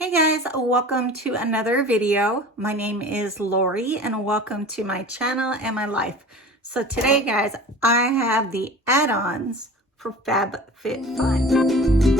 Hey guys, welcome to another video. My name is Lori and welcome to my channel and my life. So today guys, I have the add-ons for FabFitFun.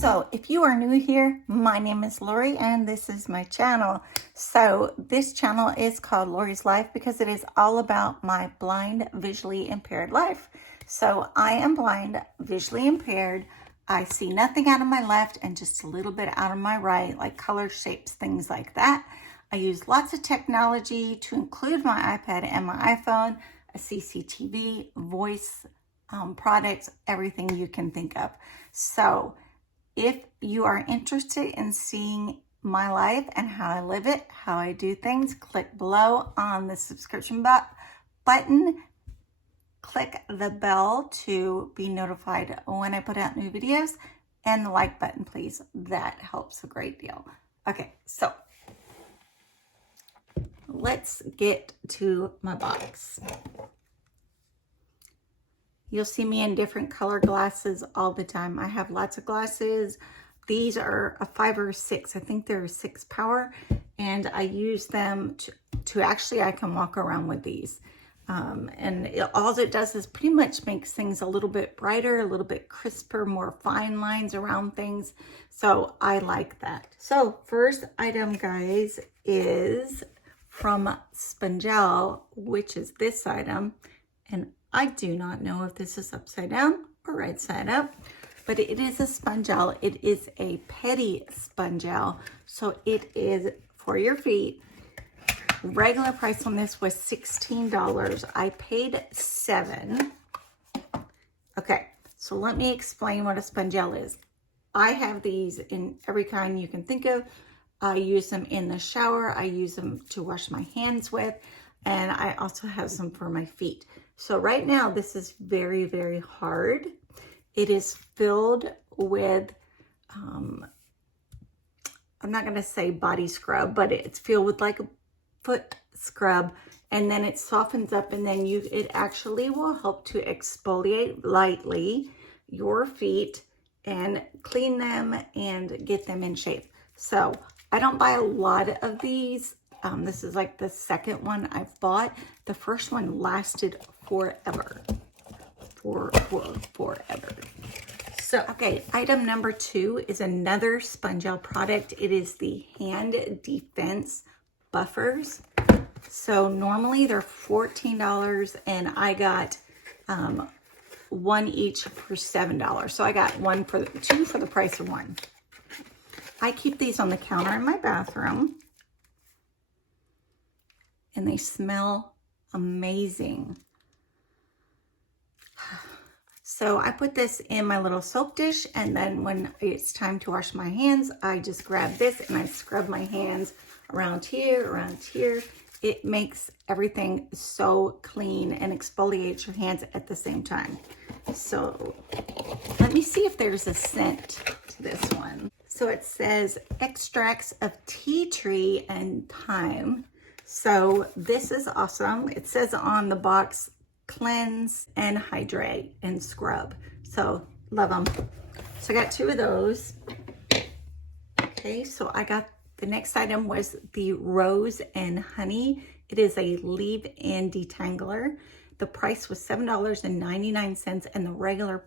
So if you are new here, my name is Lori and this is my channel. So this channel is called Lori's Life because it is all about my blind, visually impaired life. So I am blind, visually impaired. I see nothing out of my left and just a little bit out of my right, like color, shapes, things like that. I use lots of technology to include my iPad and my iPhone, a CCTV, voice products, everything you can think of. So if you are interested in seeing my life and how I live it, how I do things, click below on the subscription button. Click the bell to be notified when I put out new videos, and the like button, please. That helps a great deal. Okay, so let's get to my box. You'll see me in different color glasses all the time. I have lots of glasses. These are a 5 or 6. I think they're a 6 power, and I use them to actually, I can walk around with these. All it does is pretty much makes things a little bit brighter, a little bit crisper, more fine lines around things. So I like that. So first item, guys, is from Spongel, which is this item. And I do not know if this is upside down or right side up, but it is a Spongel. It is a petty Spongel. So it is for your feet. Regular price on this was $16. I paid $7. Okay, so let me explain what a Spongel is. I have these in every kind you can think of. I use them in the shower. I use them to wash my hands with, and I also have some for my feet. So right now, this is very, very hard. It is filled with, I'm not going to say body scrub, but it's filled with like a foot scrub, and then it softens up, and then it actually will help to exfoliate lightly your feet and clean them and get them in shape. So I don't buy a lot of these. This is like the second one I've bought. The first one lasted forever. Forever. So, okay, item number 2 is another Spongel product. It is the Hand Defense Buffers. So normally they're $14, and I got one each for $7. So I got two for the price of one. I keep these on the counter in my bathroom, and they smell amazing. So I put this in my little soap dish, and then when it's time to wash my hands, I just grab this and I scrub my hands around here, around here. It makes everything so clean and exfoliates your hands at the same time. So let me see if there's a scent to this one. So it says extracts of tea tree and thyme. So this is awesome. It says on the box, cleanse and hydrate and scrub. So love them. So I got 2 of those. Okay, so I got the next item was the Rose and Honey. It is a leave-in detangler. The price was $7.99, and the regular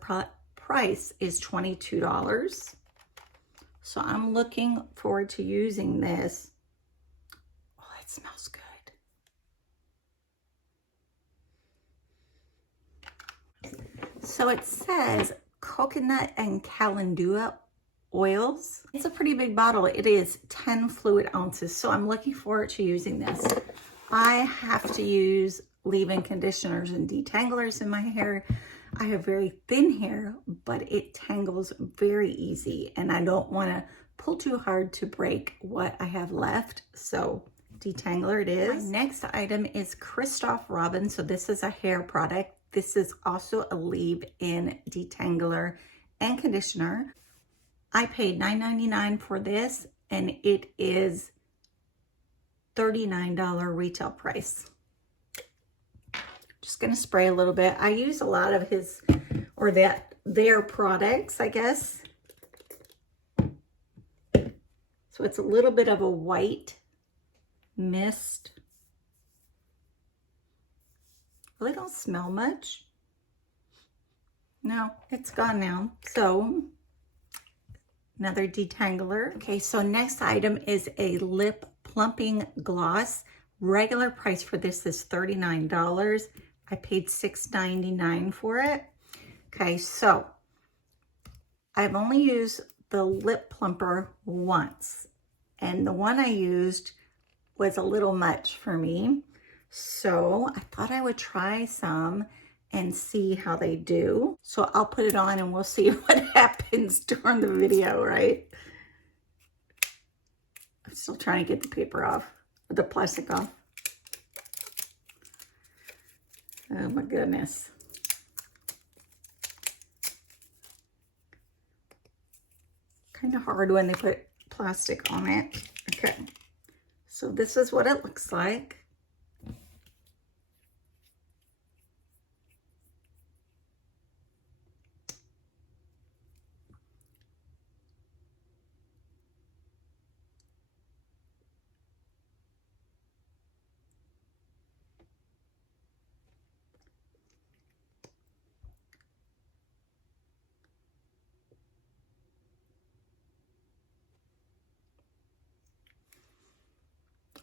price is $22. So I'm looking forward to using this. Oh, it smells good. So it says coconut and calendula oils. It's a pretty big bottle. It is 10 fluid ounces. So I'm looking forward to using this. I have to use leave-in conditioners and detanglers in my hair. I have very thin hair, but it tangles very easy, and I don't want to pull too hard to break what I have left. So detangler it is. My next item is Christoph Robin. So this is a hair product. This is also a leave-in detangler and conditioner. I paid $9.99 for this, and it is $39 retail price. Just gonna spray a little bit. I use a lot of his, or their products, I guess. So it's a little bit of a white mist. Really don't smell much. No, it's gone now. So another detangler. Okay, so next item is a lip plumping gloss. Regular price for this is $39. I paid $6.99 for it. Okay, so I've only used the lip plumper once, and the one I used was a little much for me. So I thought I would try some and see how they do. So I'll put it on and we'll see what happens during the video, right? I'm still trying to get the paper off, the plastic off. Oh my goodness. Kind of hard when they put plastic on it. Okay, so this is what it looks like.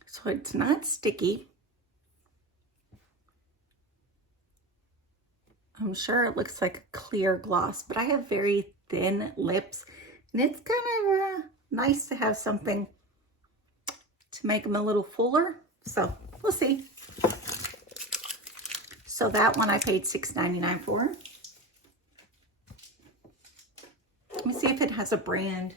So it's not sticky. I'm sure it looks like a clear gloss, but I have very thin lips, and it's kind of nice to have something to make them a little fuller. So we'll see. So that one I paid $6.99 for. Let me see if it has a brand.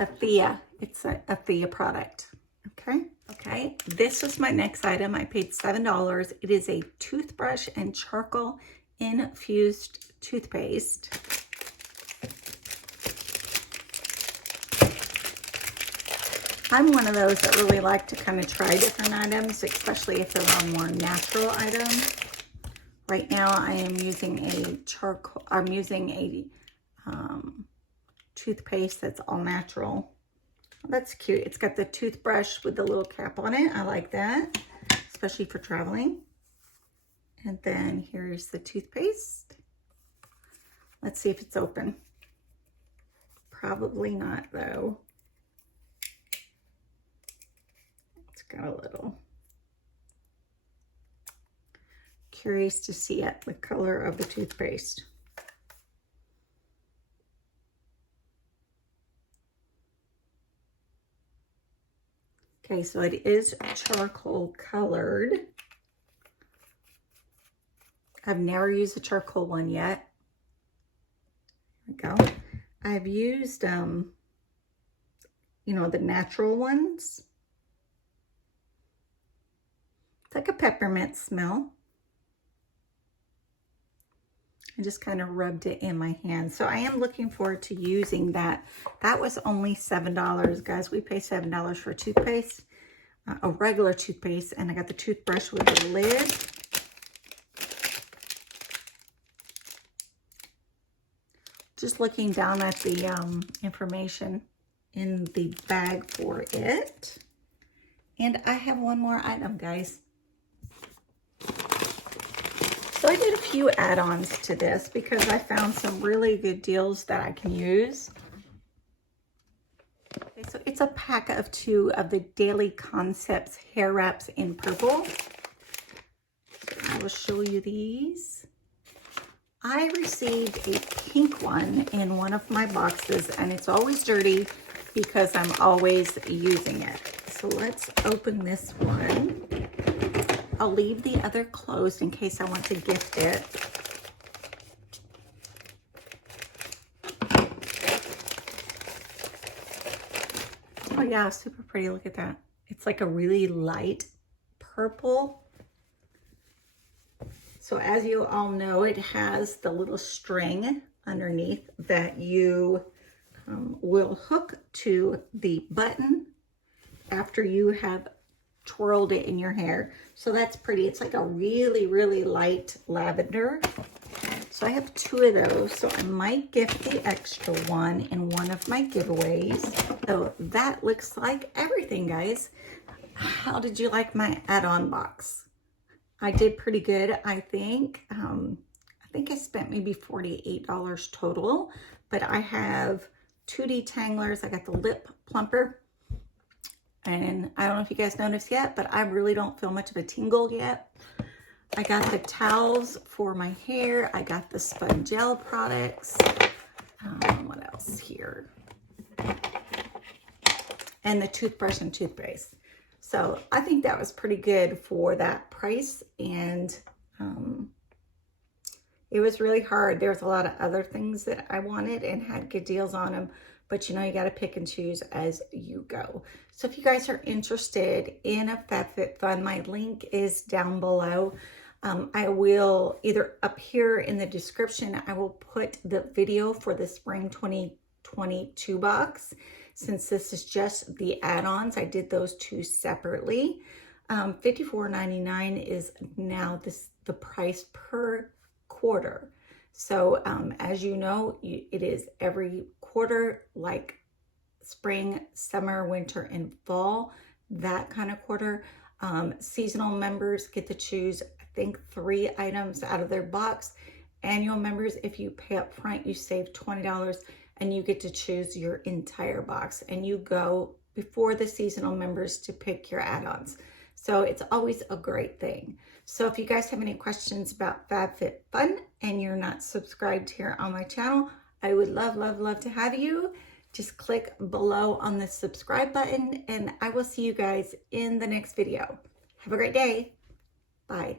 Athea. It's a Athea product. Okay. This was my next item. I paid $7. It is a toothbrush and charcoal infused toothpaste. I'm one of those that really like to kind of try different items, especially if they're on more natural items. Right now I am using a charcoal, I'm using a toothpaste that's all natural. That's cute. It's got the toothbrush with the little cap on it. I like that, especially for traveling. And then here's the toothpaste. Let's see if it's open. Probably not though. It's got a little. Curious to see it, the color of the toothpaste. Okay, so it is charcoal colored. I've never used a charcoal one yet. There we go. I've used, you know, the natural ones. It's like a peppermint smell. I just kind of rubbed it in my hand. So I am looking forward to using that. That was only $7, guys. We pay $7 for toothpaste, a regular toothpaste, and I got the toothbrush with the lid. Just looking down at the information in the bag for it. And I have one more item, guys. So I did a few add-ons to this because I found some really good deals that I can use. Okay, so it's a pack of 2 of the Daily Concepts hair wraps in purple. So I will show you these. I received a pink one in one of my boxes, and it's always dirty because I'm always using it. So let's open this one. I'll leave the other closed in case I want to gift it. Oh yeah, super pretty. Look at that. It's like a really light purple. So as you all know, it has the little string underneath that you will hook to the button after you have twirled it in your hair. So that's pretty. It's like a really, really light lavender. So I have 2 of those. So I might gift the extra one in one of my giveaways. So that looks like everything, guys. How did you like my add-on box? I did pretty good, I think. I spent maybe $48 total, but I have 2 detanglers. I got the lip plumper, and I don't know if you guys noticed yet, but I really don't feel much of a tingle yet. I got the towels for my hair. I got the sponge gel products. What else here? And the toothbrush and toothpaste. So I think that was pretty good for that price, and it was really hard. There was a lot of other things that I wanted and had good deals on them, but you know, you got to pick and choose as you go. So if you guys are interested in a FabFitFun, my link is down below. I will either up here in the description, I will put the video for the spring 2022 box. Since this is just the add-ons, I did those 2 separately. $54.99 is now the price per quarter. So as you know, it is every quarter, like spring, summer, winter, and fall, that kind of quarter. Seasonal members get to choose, I think, 3 items out of their box. Annual members, if you pay up front, you save $20 and you get to choose your entire box, and you go before the seasonal members to pick your add-ons. So it's always a great thing. So if you guys have any questions about FabFitFun and you're not subscribed here on my channel, I would love, love, love to have you. Just click below on the subscribe button, and I will see you guys in the next video. Have a great day. Bye.